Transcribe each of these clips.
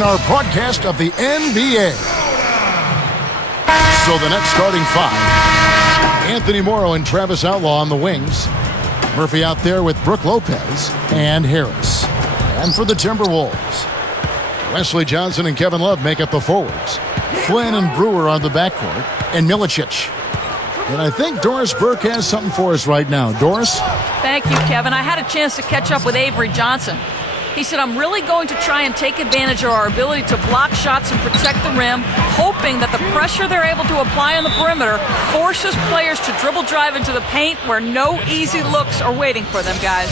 in our broadcast of the NBA. So the next starting five. Anthony Morrow and Travis Outlaw on the wings. Murphy out there with Brook Lopez and Harris. And for the Timberwolves, Wesley Johnson and Kevin Love make up the forwards. Flynn and Brewer on the backcourt, and Milicic. And I think Doris Burke has something for us right now. Doris? Thank you, Kevin. I had a chance to catch up with Avery Johnson. He said, I'm really going to try and take advantage of our ability to block shots and protect the rim, hoping that the pressure they're able to apply on the perimeter forces players to dribble drive into the paint where no easy looks are waiting for them, guys.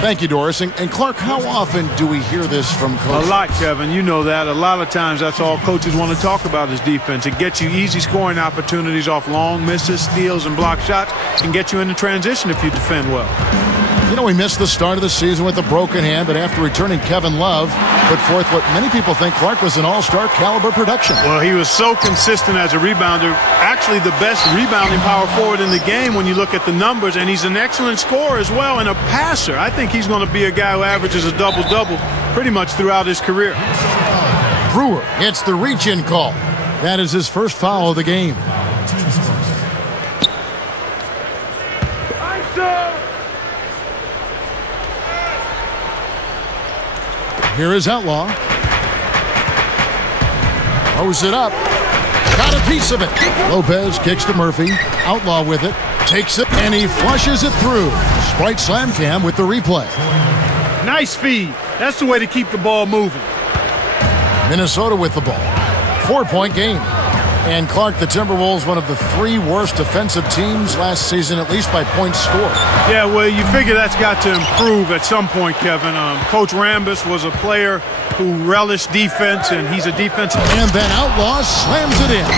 Thank you, Doris. And Clark, how often do we hear this from coaches? A lot, Kevin. You know that. A lot of times that's all coaches want to talk about is defense. It gets you easy scoring opportunities off long misses, steals, and block shots, and get you into transition if you defend well. You know, he missed the start of the season with a broken hand, but after returning, Kevin Love put forth what many people think Clark was an all-star caliber production. Well, he was so consistent as a rebounder, actually the best rebounding power forward in the game when you look at the numbers, and he's an excellent scorer as well and a passer. I think he's going to be a guy who averages a double-double pretty much throughout his career. Brewer gets the reach-in call. That is his first foul of the game. Here is Outlaw. Throws it up. Got a piece of it. Lopez kicks to Murphy. Outlaw with it. Takes it, and he flushes it through. Sprite Slam Cam with the replay. Nice feed. That's the way to keep the ball moving. Minnesota with the ball. 4-point game. And Clark, the Timberwolves, one of the three worst defensive teams last season, at least by points scored. Yeah, well, you figure that's got to improve at some point, Kevin. Coach Rambis was a player who relished defense, and he's a defensive. And then Outlaw slams it in.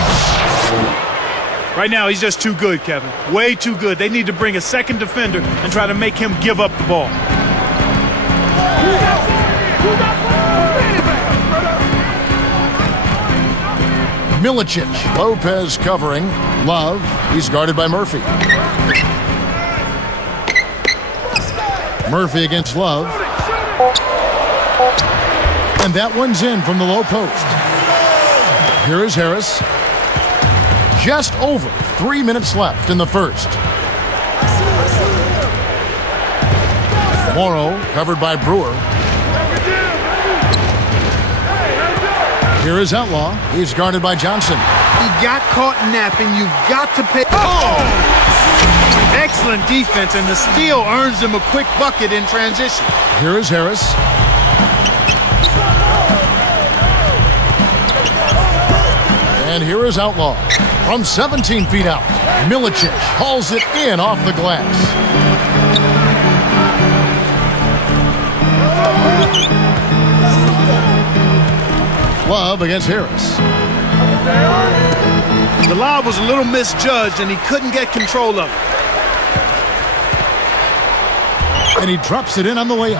Right now, he's just too good, Kevin. Way too good. They need to bring a second defender and try to make him give up the ball. Milicic. Lopez covering. Love. He's guarded by Murphy. Murphy against Love. And that one's in from the low post. Here is Harris. Just over 3 minutes left in the first. Morrow covered by Brewer. Here is Outlaw. He's guarded by Johnson. He got caught napping. You've got to pay. Oh! Excellent defense, and the steal earns him a quick bucket in transition. Here is Harris. And here is Outlaw. From 17 feet out, Milicic hauls it in off the glass. Love against Harris. The lob was a little misjudged, and he couldn't get control of it. And he drops it in on the layup.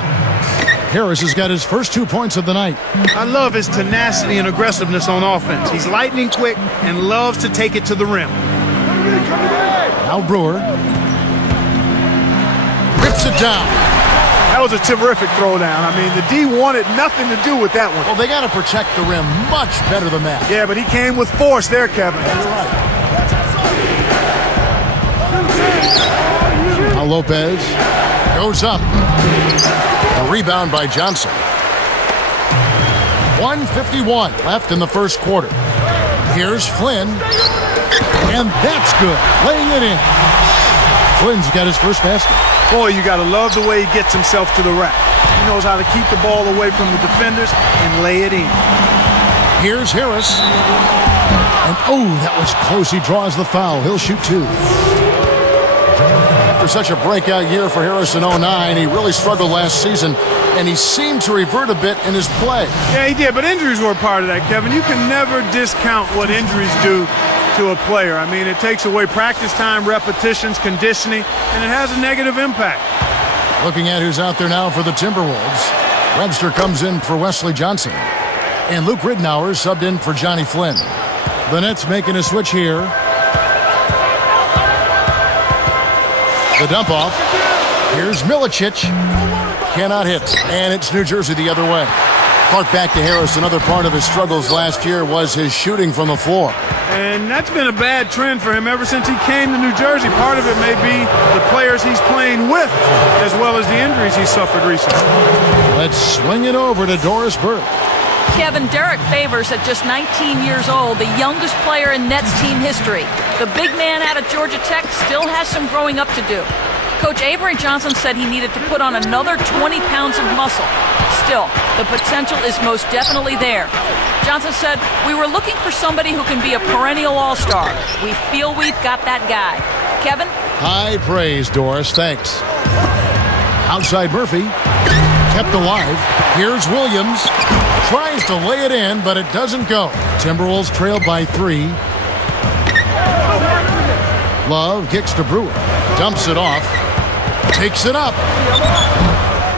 Harris has got his first 2 points of the night. I love his tenacity and aggressiveness on offense. He's lightning quick and loves to take it to the rim. Now Brewer rips it down. That was a terrific throwdown. I mean, the D wanted nothing to do with that one. Well, they got to protect the rim much better than that. Yeah, but he came with force there, Kevin. You're right. Now Lopez goes up. A rebound by Johnson. 1:51 left in the first quarter. Here's Flynn. And that's good. Laying it in. Flynn's got his first basket. Boy, you got to love the way he gets himself to the rack. He knows how to keep the ball away from the defenders and lay it in. Here's Harris. And oh, that was close. He draws the foul. He'll shoot two. After such a breakout year for Harris in 09, he really struggled last season, and he seemed to revert a bit in his play. Yeah, he did, but injuries were a part of that, Kevin. You can never discount what injuries do to a player. I mean, it takes away practice time, repetitions, conditioning, and it has a negative impact. Looking at who's out there now for the Timberwolves. Webster comes in for Wesley Johnson. And Luke Ridnour subbed in for Johnny Flynn. The Nets making a switch here. The dump off. Here's Milicic. Cannot hit. And it's New Jersey the other way. Clark, back to Harris. Another part of his struggles last year was his shooting from the floor. And that's been a bad trend for him ever since he came to New Jersey. Part of it may be the players he's playing with, as well as the injuries he suffered recently. Let's swing it over to Doris Burke. Kevin, Derek Favors, at just 19 years old, the youngest player in Nets team history. The big man out of Georgia Tech still has some growing up to do. Coach Avery Johnson said he needed to put on another 20 pounds of muscle. Still, the potential is most definitely there. Johnson said, "We were looking for somebody who can be a perennial all-star. We feel we've got that guy." Kevin? High praise, Doris. Thanks. Outside Murphy. Kept alive. Here's Williams. Tries to lay it in, but it doesn't go. Timberwolves trail by 3. Love kicks to Brewer. Dumps it off. Takes it up.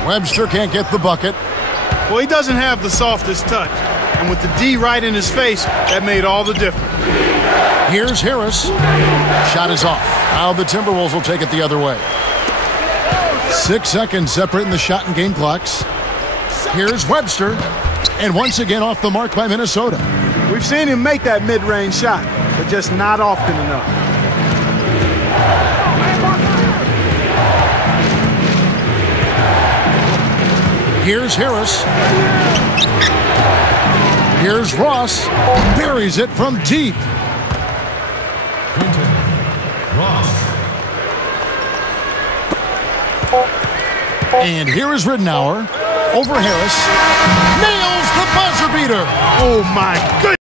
Webster can't get the bucket. Well, he doesn't have the softest touch. And with the D right in his face, that made all the difference. Here's Harris. Shot is off. Now the Timberwolves will take it the other way. 6 seconds separating the shot and game clocks. Here's Webster. And once again off the mark by Minnesota. We've seen him make that mid-range shot, but just not often enough. Here's Harris. Here's Ross. Buries it from deep. Ross. And here is Ridenour. Over Harris. Nails the buzzer beater. Oh, my goodness.